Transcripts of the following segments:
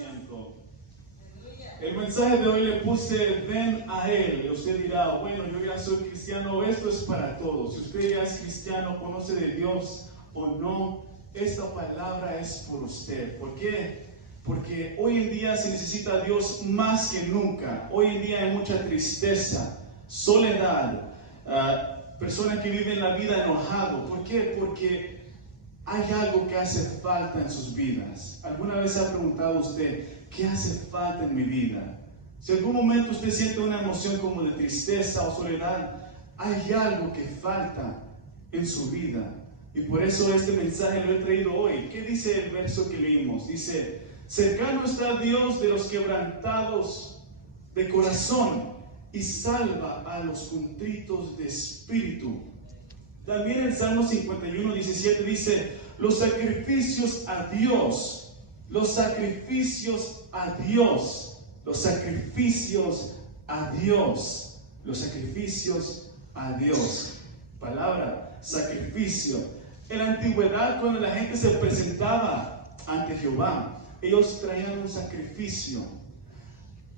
asiento. El mensaje de hoy le puse ven a Él. Y usted dirá, bueno, yo ya soy cristiano, esto es para todos. Si usted ya es cristiano, conoce de Dios o no, esta palabra es por usted. ¿Por qué? Porque hoy en día se necesita a Dios más que nunca. Hoy en día hay mucha tristeza, soledad, personas que viven la vida enojado. ¿Por qué? Porque hay algo que hace falta en sus vidas. ¿Alguna vez se ha preguntado usted, qué hace falta en mi vida? Si en algún momento usted siente una emoción como de tristeza o soledad, hay algo que falta en su vida. Y por eso este mensaje lo he traído hoy. ¿Qué dice el verso que leímos? Dice, cercano está Dios de los quebrantados de corazón y salva a los contritos de espíritu. También el Salmo 51, 17 dice, los sacrificios a Dios, los sacrificios a Dios, los sacrificios a Dios, los sacrificios a Dios. Palabra, sacrificio. En la antigüedad, cuando la gente se presentaba ante Jehová, ellos traían un sacrificio.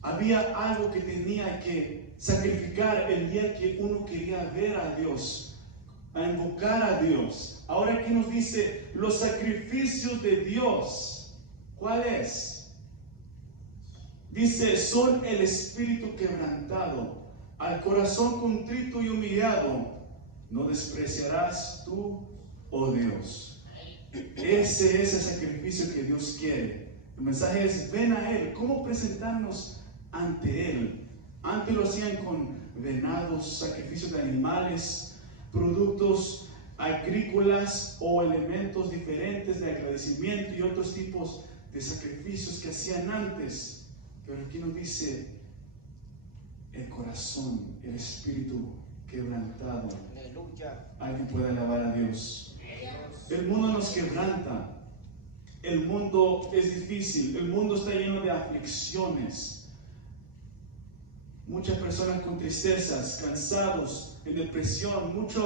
Había algo que tenía que sacrificar el día que uno quería ver a Dios, a invocar a Dios. Ahora aquí nos dice los sacrificios de Dios. ¿Cuál es? Dice, son el espíritu quebrantado, al corazón contrito y humillado, no despreciarás tú, oh Dios. Ese es el sacrificio que Dios quiere. El mensaje es, ven a Él. ¿Cómo presentarnos ante Él? Antes lo hacían con venados, sacrificios de animales, productos agrícolas o elementos diferentes de agradecimiento y otros tipos de sacrificios que hacían antes. Pero aquí nos dice el corazón, el espíritu quebrantado. Alguien puede alabar a Dios. El mundo nos quebranta. El mundo es difícil. El mundo está lleno de aflicciones. Muchas personas con tristezas, cansados, en depresión, mucha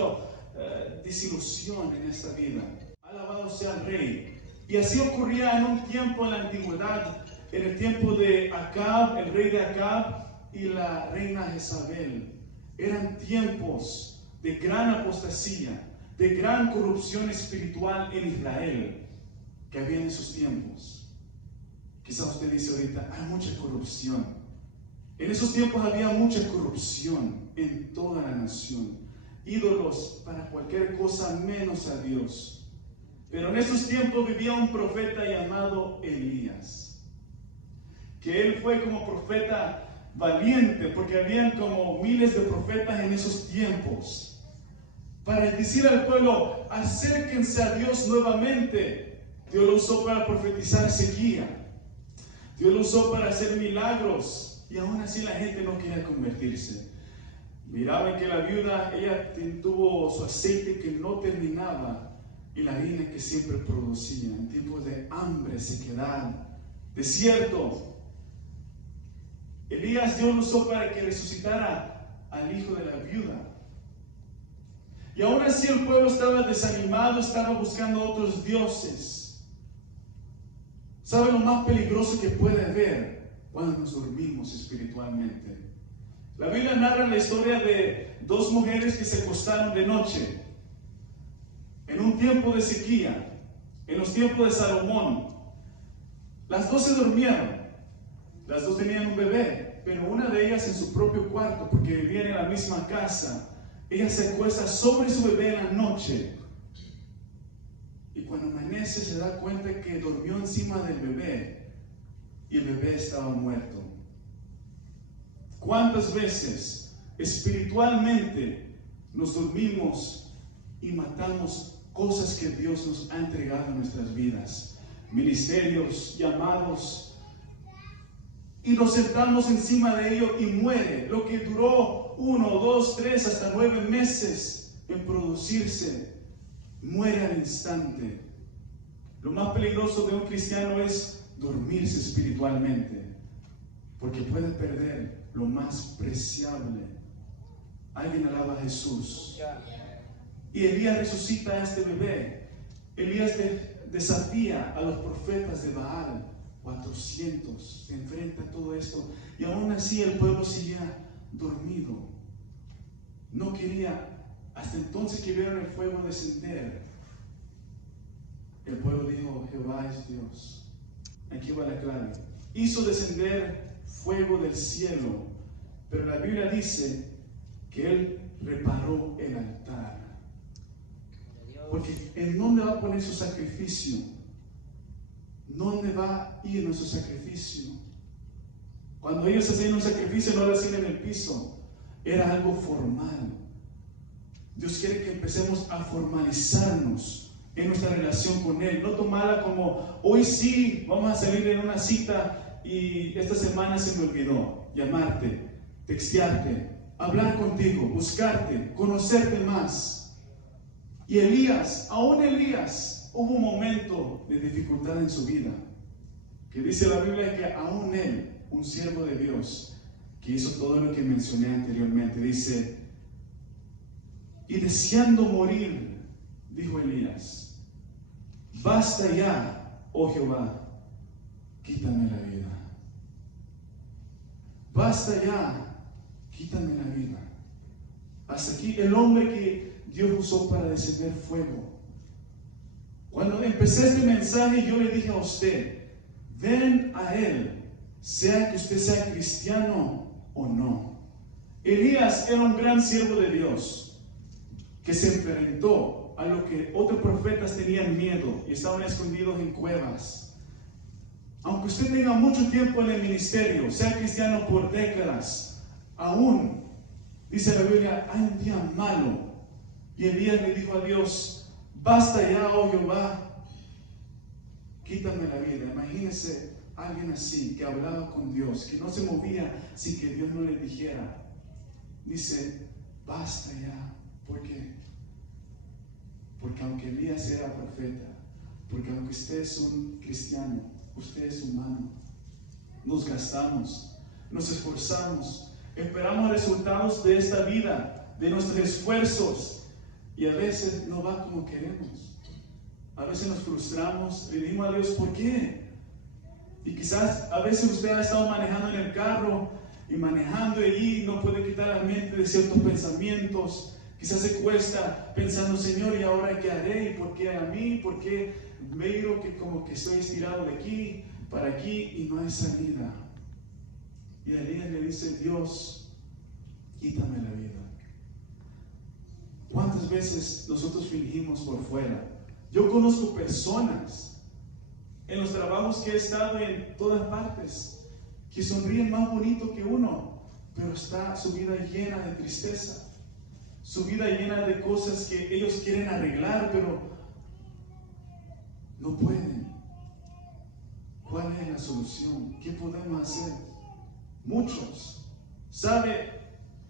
desilusión en esta vida. Alabado sea el Rey. Y así ocurría en un tiempo en la antigüedad, en el tiempo de Acab, el rey de Acab y la reina Jezabel. Eran tiempos de gran apostasía, de gran corrupción espiritual en Israel, que había en esos tiempos. Quizás usted dice ahorita, hay mucha corrupción. En esos tiempos había mucha corrupción en toda la nación. Ídolos para cualquier cosa menos a Dios. Pero en esos tiempos vivía un profeta llamado Elías. Que él fue como profeta valiente, porque habían como miles de profetas en esos tiempos. Para decir al pueblo, acérquense a Dios nuevamente. Dios lo usó para profetizar sequía. Dios lo usó para hacer milagros. Y aún así la gente no quería convertirse. Miraban que la viuda, ella tuvo su aceite que no terminaba y la harina que siempre producía. En tiempos de hambre, sequedad, desierto. Elías Dios lo usó para que resucitara al hijo de la viuda. Y aún así el pueblo estaba desanimado, estaba buscando otros dioses. ¿Sabe lo más peligroso que puede haber cuando nos dormimos espiritualmente? La Biblia narra la historia de dos mujeres que se acostaron de noche en un tiempo de sequía, en los tiempos de Salomón. Las dos se durmieron, las dos tenían un bebé, pero una de ellas en su propio cuarto, porque vivían en la misma casa. Ella se acuesta sobre su bebé en la noche y cuando amanece se da cuenta que durmió encima del bebé y el bebé estaba muerto. ¿Cuántas veces espiritualmente nos dormimos y matamos cosas que Dios nos ha entregado en nuestras vidas? Ministerios, llamados, y nos sentamos encima de ello y muere. Lo que duró 1, 2, 3, hasta 9 meses en producirse, muere al instante. Lo más peligroso de un cristiano es dormirse espiritualmente, porque puede perder lo más preciable. Alguien alaba a Jesús. Y Elías resucita a este bebé. Elías desafía a los profetas de Baal, 400 vientos, se enfrenta a todo esto, y aún así el pueblo seguía dormido. No quería, hasta entonces que vieron el fuego descender. El pueblo dijo, Jehová es Dios. Aquí va la clave. Hizo descender fuego del cielo, pero la Biblia dice que Él reparó el altar. Porque ¿en dónde va a poner su sacrificio? ¿Dónde va a ir nuestro sacrificio? Cuando ellos hacían un sacrificio, no lo hacían en el piso, era algo formal. Dios quiere que empecemos a formalizarnos en nuestra relación con Él, no tomarla como hoy sí, vamos a salir en una cita y esta semana se me olvidó llamarte, textearte, hablar contigo, buscarte, conocerte más. Y Elías, aún Elías, hubo un momento de dificultad en su vida, que dice la Biblia que aún él, un siervo de Dios, que hizo todo lo que mencioné anteriormente, dice, y deseando morir, dijo Elías, basta ya, oh Jehová, quítame la vida. Basta ya, quítame la vida. Hasta aquí el hombre que Dios usó para descender fuego. Cuando empecé este mensaje, yo le dije a usted, ven a Él, sea que usted sea cristiano o no. Elías era un gran siervo de Dios, que se enfrentó a lo que otros profetas tenían miedo y estaban escondidos en cuevas. Aunque usted tenga mucho tiempo en el ministerio, sea cristiano por décadas, aún, dice la Biblia, hay un día malo. Y Elías le dijo a Dios, basta ya, oh Jehová, quítame la vida. Imagínese alguien así, que hablaba con Dios, que no se movía sin que Dios no le dijera. Dice, basta ya. ¿Por qué? Porque aunque Elías era profeta, porque aunque usted es un cristiano, usted es humano, nos gastamos, nos esforzamos, esperamos resultados de esta vida, de nuestros esfuerzos, y a veces no va como queremos. A veces nos frustramos, le decimos a Dios, ¿por qué? Y quizás a veces usted ha estado manejando en el carro y manejando allí no puede quitar la mente de ciertos pensamientos. Quizás se cuesta pensando, Señor, ¿y ahora qué haré? ¿Y por qué a mí? ¿Por qué veo que como que estoy estirado de aquí para aquí y no hay salida? Y Elías le dice, Dios, quítame la vida. ¿Cuántas veces nosotros fingimos por fuera? Yo conozco personas en los trabajos que he estado en todas partes que sonríen más bonito que uno, pero está su vida llena de tristeza, su vida llena de cosas que ellos quieren arreglar, pero no pueden. ¿Cuál es la solución? ¿Qué podemos hacer? Muchos. ¿Sabe?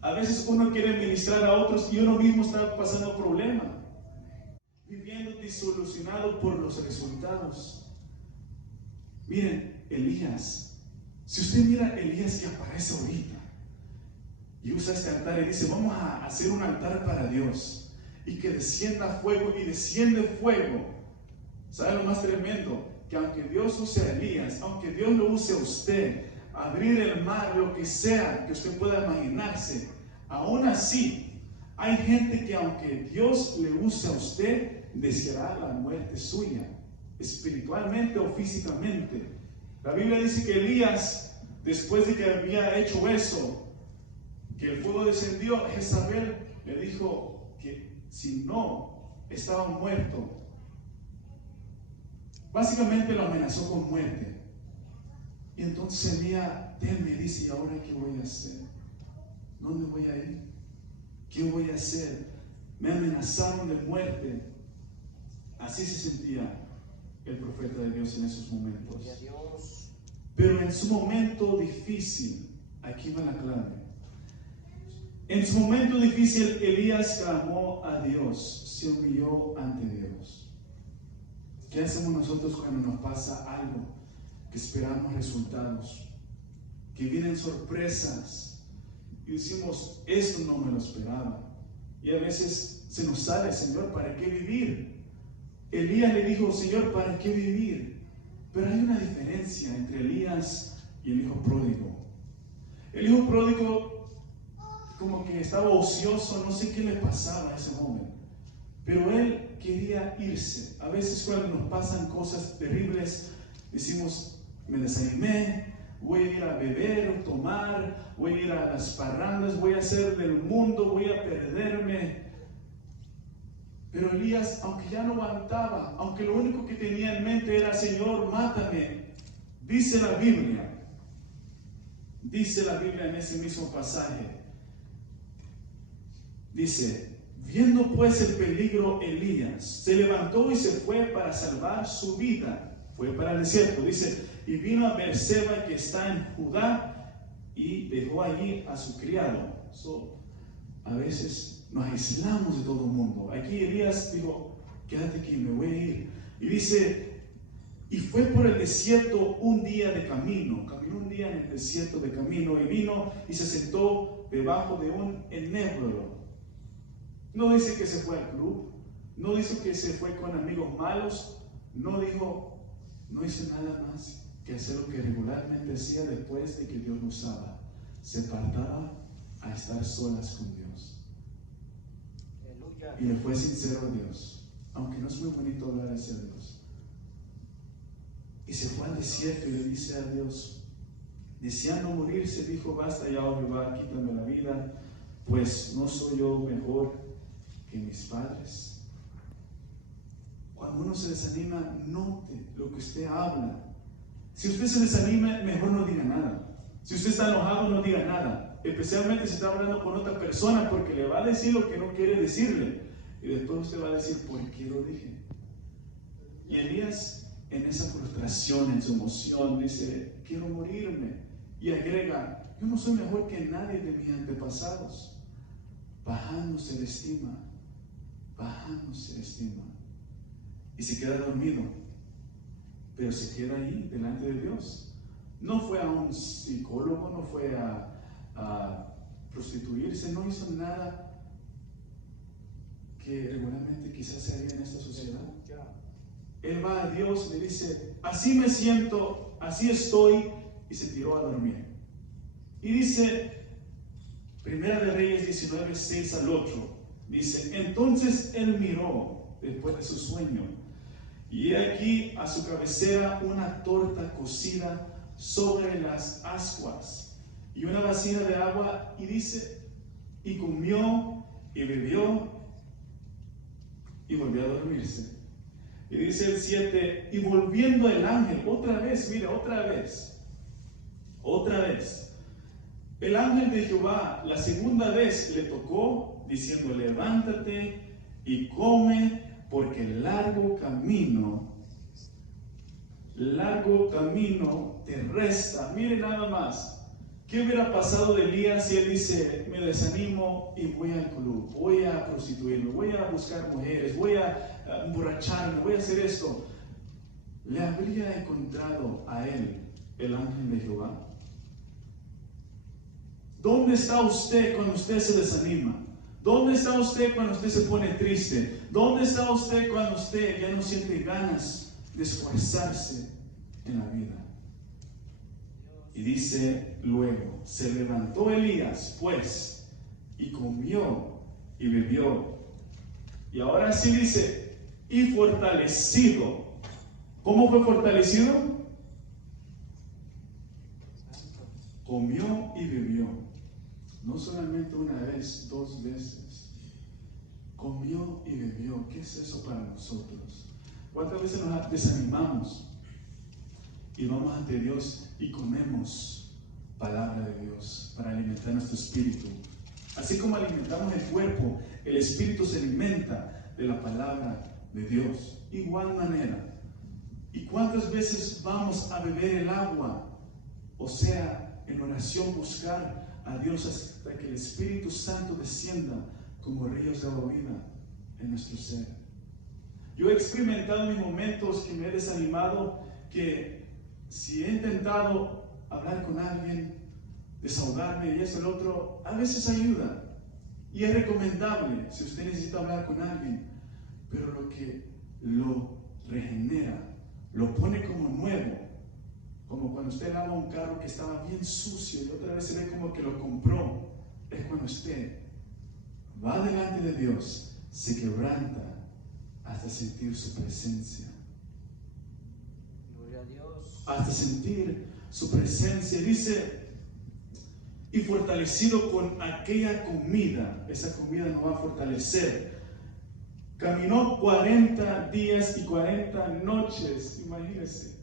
A veces uno quiere ministrar a otros y uno mismo está pasando problemas, viviendo disolucionado por los resultados. Miren, Elías, si usted mira a Elías que aparece ahorita y usa este altar y dice, vamos a hacer un altar para Dios y que descienda fuego, y desciende fuego. ¿Sabe lo más tremendo? Que aunque Dios use a Elías, aunque Dios lo use a usted, abrir el mar, lo que sea que usted pueda imaginarse, aún así hay gente que aunque Dios le use a usted, deseará la muerte suya, espiritualmente o físicamente. La Biblia dice que Elías, después de que había hecho eso, que el fuego descendió, Jezabel le dijo que si no estaba muerto, básicamente lo amenazó con muerte. Y entonces Elías me dice, ¿y ahora qué voy a hacer? ¿Dónde voy a ir? ¿Qué voy a hacer? Me amenazaron de muerte. Así se sentía el profeta de Dios en esos momentos. Pero en su momento difícil, aquí va la clave. En su momento difícil, Elías clamó a Dios, se humilló ante Dios. ¿Qué hacemos nosotros cuando nos pasa algo? Que esperamos resultados, que vienen sorpresas y decimos, esto no me lo esperaba. Y a veces se nos sale, Señor, ¿para qué vivir? Elías le dijo, Señor, ¿para qué vivir? Pero hay una diferencia entre Elías Elías y el hijo pródigo. El hijo pródigo como que estaba ocioso, no sé qué le pasaba a ese joven, pero él quería irse. A veces cuando nos pasan cosas terribles, decimos, me desanimé, voy a ir a beber o tomar, voy a ir a las parrandas, voy a hacer del mundo, voy a perderme. Pero Elías, aunque ya no aguantaba, aunque lo único que tenía en mente era, Señor, mátame, dice la Biblia en ese mismo pasaje, dice, viendo pues el peligro, Elías se levantó y se fue para salvar su vida. Fue para el desierto, dice, y vino a Beerseba, que está en Judá, y dejó allí a su criado. A veces nos aislamos de todo el mundo. Aquí Elías dijo, quédate aquí, me voy a ir. Y dice, y fue por el desierto un día de camino. Caminó un día en el desierto de camino, y vino y se sentó debajo de un enebro. No dice que se fue al club, no dice que se fue con amigos malos, no hizo nada más que hacer lo que regularmente hacía después de que Dios lo usaba. Se apartaba a estar solas con Dios. Y le fue sincero a Dios, aunque no es muy bonito hablar hacia Dios. Y se fue al desierto y le dice a Dios, deseando morirse, dijo, basta ya, oh Jehová, quítame la vida, pues no soy yo mejor que mis padres. Cuando uno se desanima, note lo que usted habla. Si usted se desanima, mejor no diga nada. Si usted está enojado, no diga nada. Especialmente si está hablando con otra persona, porque le va a decir lo que no quiere decirle. Y después usted va a decir, ¿por qué lo dije? Y Elías, en esa frustración, en su emoción, dice, quiero morirme. Y agrega, yo no soy mejor que nadie de mis antepasados. Bajándose de estima. Bajándose de estima. Y se queda dormido, pero se queda ahí delante de Dios. No fue a un psicólogo, no fue a prostituirse, no hizo nada que regularmente quizás se haría en esta sociedad. Él va a Dios y le dice, así me siento, así estoy, y se tiró a dormir. Y dice, Primera de Reyes 19, 6 al 8, dice, entonces él miró después de su sueño, y he aquí a su cabecera una torta cocida sobre las ascuas y una vasija de agua, y dice, y comió y bebió y volvió a dormirse. Y dice el 7, y volviendo el ángel, otra vez, mira, otra vez, el ángel de Jehová la segunda vez le tocó, diciendo, levántate y come, porque largo camino te resta. Mire nada más, ¿qué hubiera pasado de Elías si él dice, me desanimo y voy al club, voy a prostituirme, voy a buscar mujeres, voy a emborracharme, voy a hacer esto? ¿Le habría encontrado a él el ángel de Jehová? ¿Dónde está usted cuando usted se desanima? ¿Dónde está usted cuando usted se pone triste? ¿Dónde está usted cuando usted ya no siente ganas de esforzarse en la vida? Y dice luego, se levantó Elías, pues, y comió y bebió. Y ahora sí dice, y fortalecido. ¿Cómo fue fortalecido? Comió y bebió. No solamente una vez, 2 veces. Comió y bebió. ¿Qué es eso para nosotros? ¿Cuántas veces nos desanimamos y vamos ante Dios y comemos palabra de Dios para alimentar nuestro espíritu? Así como alimentamos el cuerpo, el espíritu se alimenta de la palabra de Dios. Igual manera. ¿Y cuántas veces vamos a beber el agua? O sea, en oración buscar a Dios hasta que el Espíritu Santo descienda como ríos de agua viva en nuestro ser. Yo he experimentado en momentos que me he desanimado, que si he intentado hablar con alguien, desahogarme y eso y lo otro, a veces ayuda y es recomendable si usted necesita hablar con alguien, pero lo que lo regenera, lo pone como nuevo, Como cuando usted lava un carro que estaba bien sucio y otra vez se ve como que lo compró. Es cuando usted va delante de Dios, se quebranta hasta sentir su presencia. Gloria a Dios. Hasta sentir su presencia. Dice, y fortalecido con aquella comida. Esa comida nos va a fortalecer. Caminó 40 días y 40 noches. Imagínense.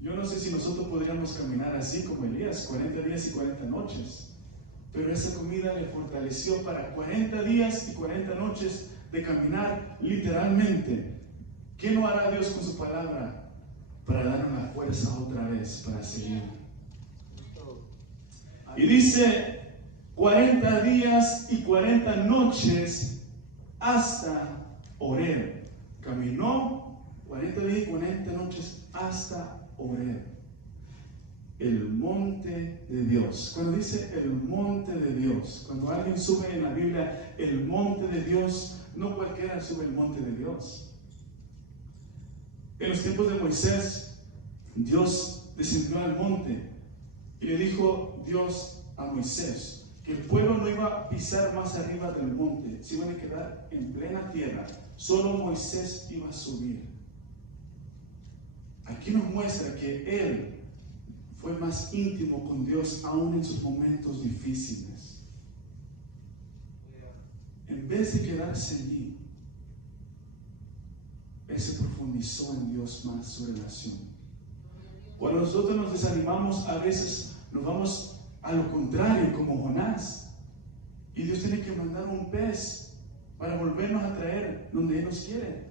Yo no sé si nosotros podríamos caminar así como Elías, 40 días y 40 noches. Pero esa comida le fortaleció para 40 días y 40 noches de caminar literalmente. ¿Qué no hará Dios con su palabra para darnos la fuerza otra vez para seguir? Y dice 40 días y 40 noches hasta Horeb. Caminó 40 días y 40 noches hasta Horeb, el monte de Dios. Cuando dice el monte de Dios, cuando alguien sube en la Biblia el monte de Dios, no cualquiera sube el monte de Dios. En los tiempos de Moisés, Dios descendió al monte y le dijo Dios a Moisés que el pueblo no iba a pisar más arriba del monte, se iban a quedar en plena tierra, solo Moisés iba a subir. Aquí nos muestra que él fue más íntimo con Dios aún en sus momentos difíciles. En vez de quedarse allí, él se profundizó en Dios más, su relación. Cuando nosotros nos desanimamos, a veces nos vamos a lo contrario, como Jonás. Y Dios tiene que mandar un pez para volvernos a traer donde Él nos quiere.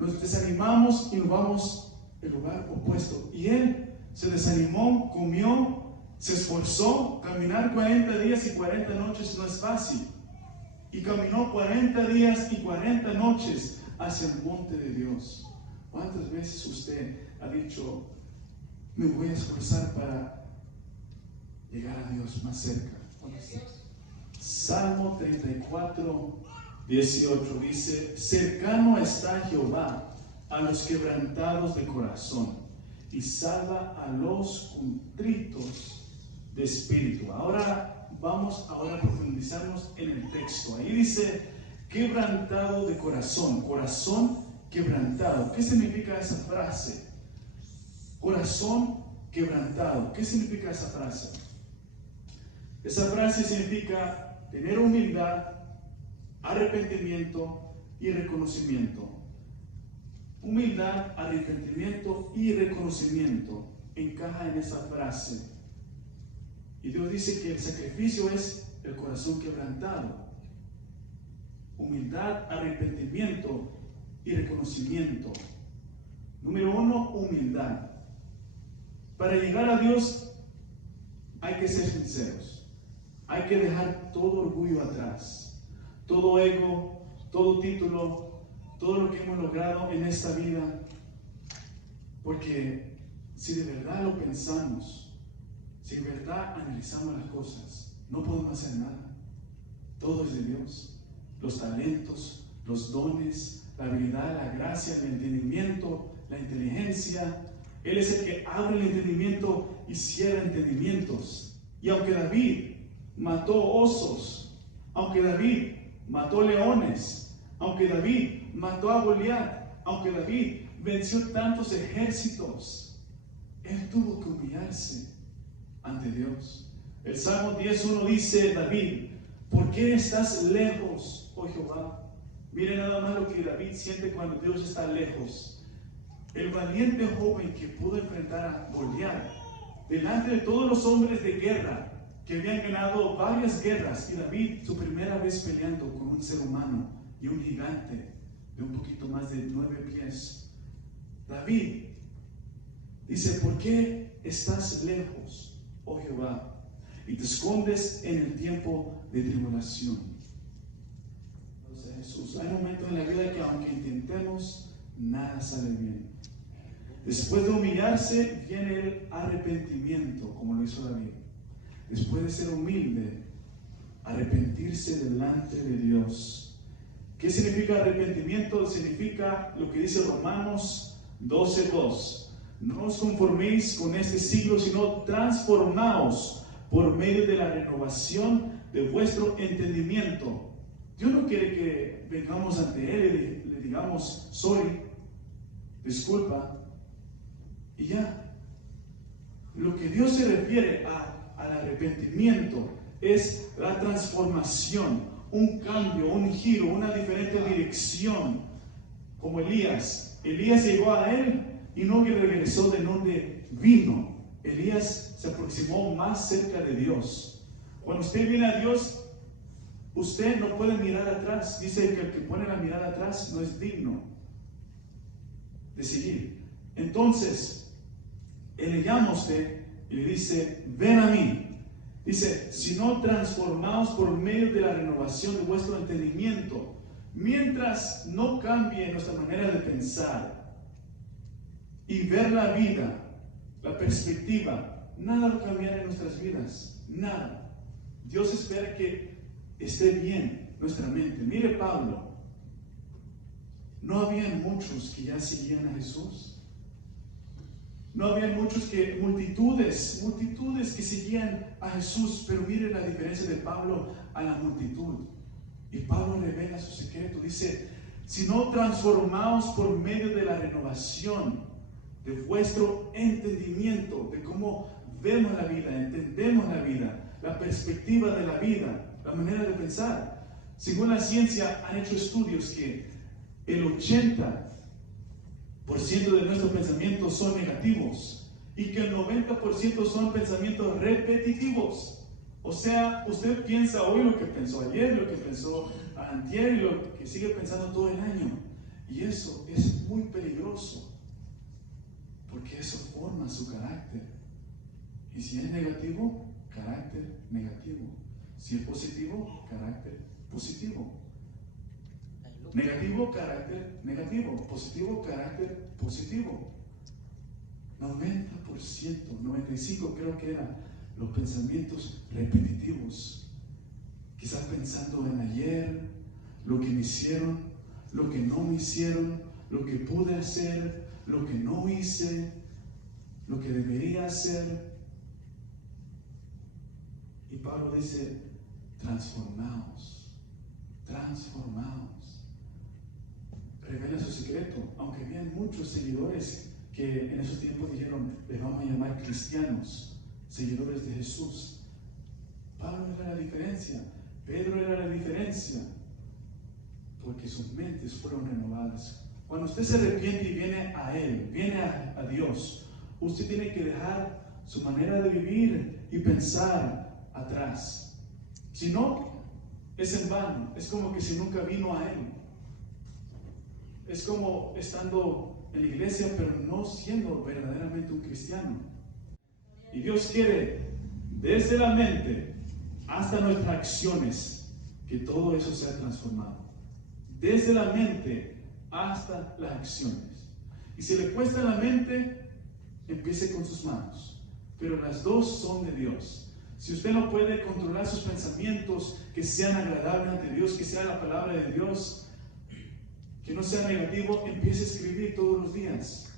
Nos desanimamos y nos vamos al lugar opuesto. Y él se desanimó, comió, se esforzó. Caminar 40 días y 40 noches no es fácil. Y caminó 40 días y 40 noches hacia el monte de Dios. ¿Cuántas veces usted ha dicho, me voy a esforzar para llegar a Dios más cerca? Salmo 34, 18 dice, cercano está Jehová a los quebrantados de corazón y salva a los contritos de espíritu. Ahora vamos a profundizarnos en el texto. Ahí dice, quebrantado de corazón, corazón quebrantado. ¿Qué significa esa frase? Corazón quebrantado. ¿Qué significa esa frase? Esa frase significa tener humildad, arrepentimiento y reconocimiento. Humildad, arrepentimiento y reconocimiento encaja en esa frase. Y Dios dice que el sacrificio es el corazón quebrantado. Humildad, arrepentimiento y reconocimiento. Número 1, humildad. Para llegar a Dios hay que ser sinceros. Hay que dejar todo orgullo atrás. Todo ego, todo título, todo lo que hemos logrado en esta vida. Porque si de verdad lo pensamos, si de verdad analizamos las cosas, no podemos hacer nada. Todo es de Dios. Los talentos, los dones, la habilidad, la gracia, el entendimiento, la inteligencia. Él es el que abre el entendimiento y cierra entendimientos. Y aunque David mató osos, aunque David mató leones, aunque David mató a Goliat, aunque David venció tantos ejércitos, él tuvo que humillarse ante Dios. El Salmo 10:1 dice David, ¿por qué estás lejos, oh Jehová? Mire nada más lo que David siente cuando Dios está lejos. El valiente joven que pudo enfrentar a Goliat delante de todos los hombres de guerra que habían ganado varias guerras, y David su primera vez peleando con un ser humano y un gigante de un poquito más de 9 pies. David dice, ¿por qué estás lejos, oh Jehová, y te escondes en el tiempo de tribulación? Entonces, Jesús, hay momentos en la vida que aunque intentemos, nada sale bien. Después de humillarse viene el arrepentimiento, como lo hizo David. Después de ser humilde, arrepentirse delante de Dios. ¿Qué significa arrepentimiento? Significa lo que dice Romanos 12:2. No os conforméis con este siglo, sino transformaos por medio de la renovación de vuestro entendimiento. Dios no quiere que vengamos ante Él y le digamos, sorry, disculpa, y ya. Lo que Dios se refiere al arrepentimiento es la transformación, un cambio, un giro, una diferente dirección. Como Elías llegó a Él y no regresó de donde vino. Elías se aproximó más cerca de Dios. Cuando usted viene a Dios, usted no puede mirar atrás. Dice que el que pone la mirada atrás no es digno de seguir. Entonces, Él le llama a usted y le dice, ven a mí. Dice, si no transformaos por medio de la renovación de vuestro entendimiento, mientras no cambie nuestra manera de pensar y ver la vida, la perspectiva, nada va a cambiar en nuestras vidas, nada. Dios espera que esté bien nuestra mente. Mire Pablo, no habían muchos que ya seguían a Jesús. No habían multitudes que seguían a Jesús, pero mire la diferencia de Pablo a la multitud. Y Pablo revela su secreto, dice, si no transformaos por medio de la renovación de vuestro entendimiento, de cómo vemos la vida, entendemos la vida, la perspectiva de la vida, la manera de pensar. Según la ciencia, han hecho estudios que el 80% de nuestros pensamientos son negativos y que el 90% son pensamientos repetitivos. O sea, usted piensa hoy lo que pensó ayer, lo que pensó antier y lo que sigue pensando todo el año. Y eso es muy peligroso, porque eso forma su carácter. Y si es negativo, carácter negativo. Si es positivo, carácter positivo. Negativo, carácter negativo. Positivo, carácter positivo. 90%, 95% creo que eran los pensamientos repetitivos. Quizás pensando en ayer, lo que me hicieron, lo que no me hicieron, lo que pude hacer, lo que no hice, lo que debería hacer. Y Pablo dice, transformaos. Revela su secreto. Aunque habían muchos seguidores que en esos tiempos dijeron, les vamos a llamar cristianos, seguidores de Jesús. Pablo era la diferencia, Pedro era la diferencia, porque sus mentes fueron renovadas. Cuando usted se arrepiente y viene a Él, viene a Dios, usted tiene que dejar su manera de vivir y pensar atrás. Si no, es en vano. Es como que si nunca vino a Él. Es como estando en la iglesia, pero no siendo verdaderamente un cristiano. Y Dios quiere, desde la mente hasta nuestras acciones, que todo eso sea transformado. Desde la mente hasta las acciones. Y si le cuesta la mente, empiece con sus manos. Pero las dos son de Dios. Si usted no puede controlar sus pensamientos, que sean agradables ante Dios, que sea la palabra de Dios, que no sea negativo, empiece a escribir todos los días.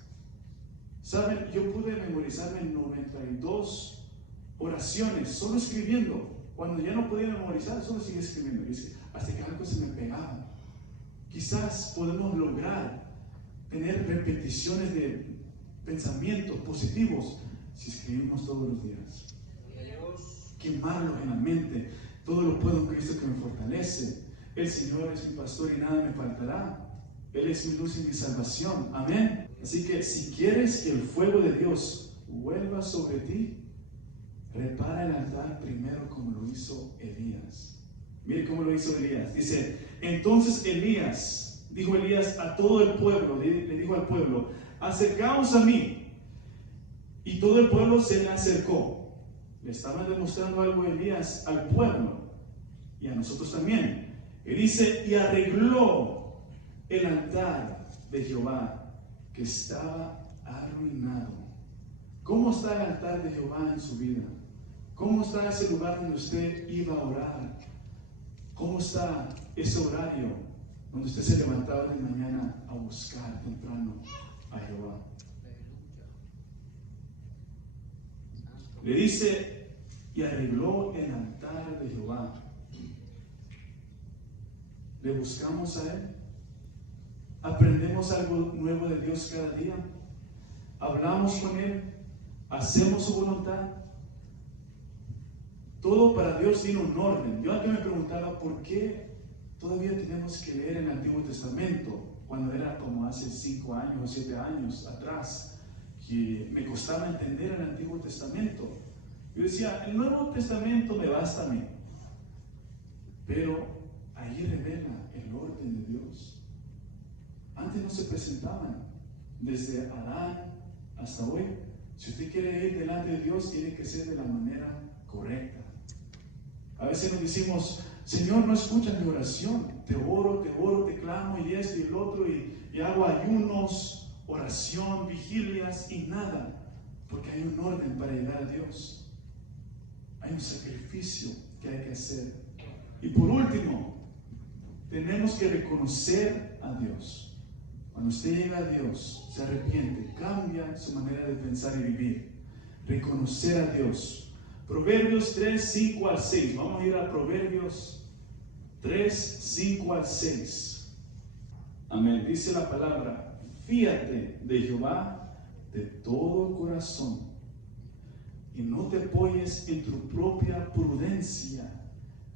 Saben, yo pude memorizarme 92 oraciones, solo escribiendo. Cuando ya no podía memorizar, solo sigue escribiendo. Hasta que algo se me pegaba. Quizás podemos lograr tener repeticiones de pensamientos positivos si escribimos todos los días. Quemarlos en la mente. Todo lo puedo en Cristo que me fortalece. El Señor es mi pastor y nada me faltará. Él es mi luz y mi salvación. Amén. Así que si quieres que el fuego de Dios vuelva sobre ti, repara el altar primero como lo hizo Elías. Mire cómo lo hizo Elías. Dice, entonces Elías, dijo Elías a todo el pueblo, le dijo al pueblo, acercaos a mí. Y todo el pueblo se le acercó. Le estaba demostrando algo Elías al pueblo y a nosotros también. Y dice, y arregló el altar de Jehová que estaba arruinado. ¿Cómo está el altar de Jehová en su vida? ¿Cómo está ese lugar donde usted iba a orar? ¿Cómo está ese horario donde usted se levantaba de mañana a buscar temprano a Jehová. Le dice, y arregló el altar de Jehová. ¿Le buscamos a Él? ¿Aprendemos algo nuevo de Dios cada día? ¿Hablamos con Él? ¿Hacemos su voluntad? Todo para Dios tiene un orden. Yo antes me preguntaba por qué todavía tenemos que leer el Antiguo Testamento, cuando era como hace 5 años o 7 años atrás, que me costaba entender el Antiguo Testamento. Yo decía, el Nuevo Testamento me basta a mí, pero ahí revela el orden de Dios. Antes no se presentaban, desde Adán hasta hoy. Si usted quiere ir delante de Dios, tiene que ser de la manera correcta. A veces nos decimos, Señor, no escuchas mi oración. Te oro, te clamo, y esto y el otro, y hago ayunos, oración, vigilias y nada. Porque hay un orden para llegar a Dios. Hay un sacrificio que hay que hacer. Y por último, tenemos que reconocer a Dios. Cuando usted llega a Dios, se arrepiente, cambia su manera de pensar y vivir. Reconocer a Dios. Proverbios 3, 5 al 6. Vamos a ir a Proverbios 3, 5 al 6. Amén. Dice la palabra, fíate de Jehová de todo corazón y no te apoyes en tu propia prudencia.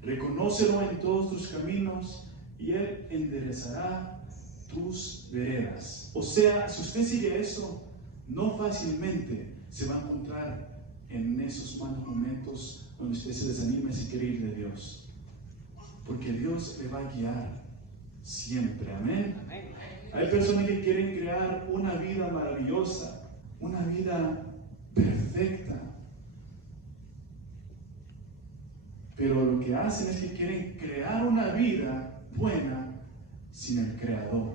Reconócelo en todos tus caminos y Él enderezará tus veredas. O sea, si usted sigue eso, no fácilmente se va a encontrar en esos malos momentos donde usted se desanime si quiere ir de Dios. Porque Dios le va a guiar siempre. Amén. Hay personas que quieren crear una vida maravillosa, una vida perfecta. Pero lo que hacen es que quieren crear una vida buena sin el Creador.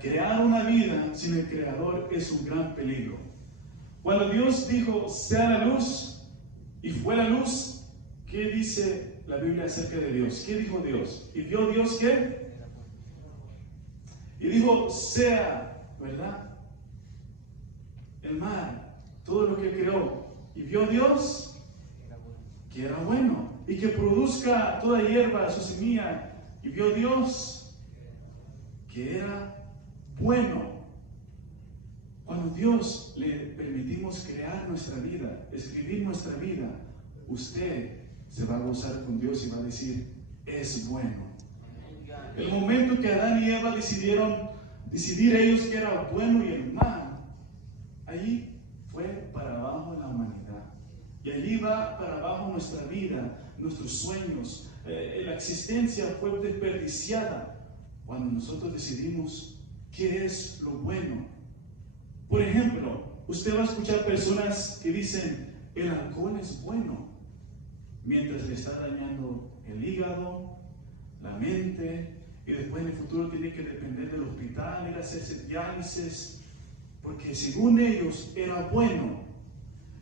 Crear una vida sin el Creador es un gran peligro. Cuando Dios dijo, sea la luz, y fue la luz, ¿qué dice la Biblia acerca de Dios? ¿Qué dijo Dios? ¿Y vio Dios qué? Y dijo, sea, ¿verdad? El mar, todo lo que creó. Y vio Dios que era bueno, y que produzca toda hierba su semilla. Y vio Dios que era bueno. Cuando Dios le permitimos crear nuestra vida, escribir nuestra vida, usted se va a gozar con Dios y va a decir, es bueno. El momento que Adán y Eva decidieron decidir ellos que era bueno y el mal, ahí fue para abajo la humanidad. Y allí va para abajo nuestra vida, nuestros sueños. La existencia fue desperdiciada cuando nosotros decidimos qué es lo bueno. Por ejemplo, usted va a escuchar personas que dicen, el alcohol es bueno, mientras le está dañando el hígado, la mente, y después en el futuro tiene que depender del hospital, ir a hacerse diálisis, porque según ellos era bueno.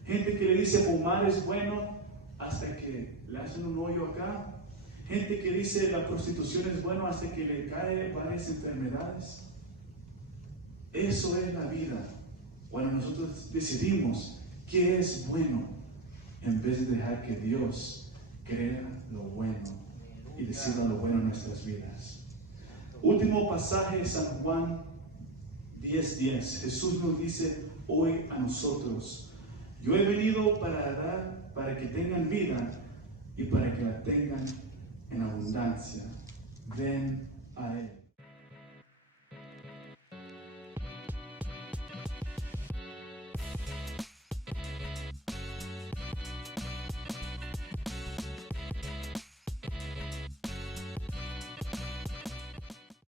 Gente que le dice fumar es bueno hasta que le hacen un hoyo acá. Gente que dice la prostitución es bueno hasta que le caen varias enfermedades. Eso es la vida. Cuando nosotros decidimos qué es bueno, en vez de dejar que Dios crea lo bueno y decida lo bueno en nuestras vidas. Último pasaje, San Juan 10:10. Jesús nos dice hoy a nosotros, yo he venido para que tengan vida y para que la tengan en abundancia. Ven a Él.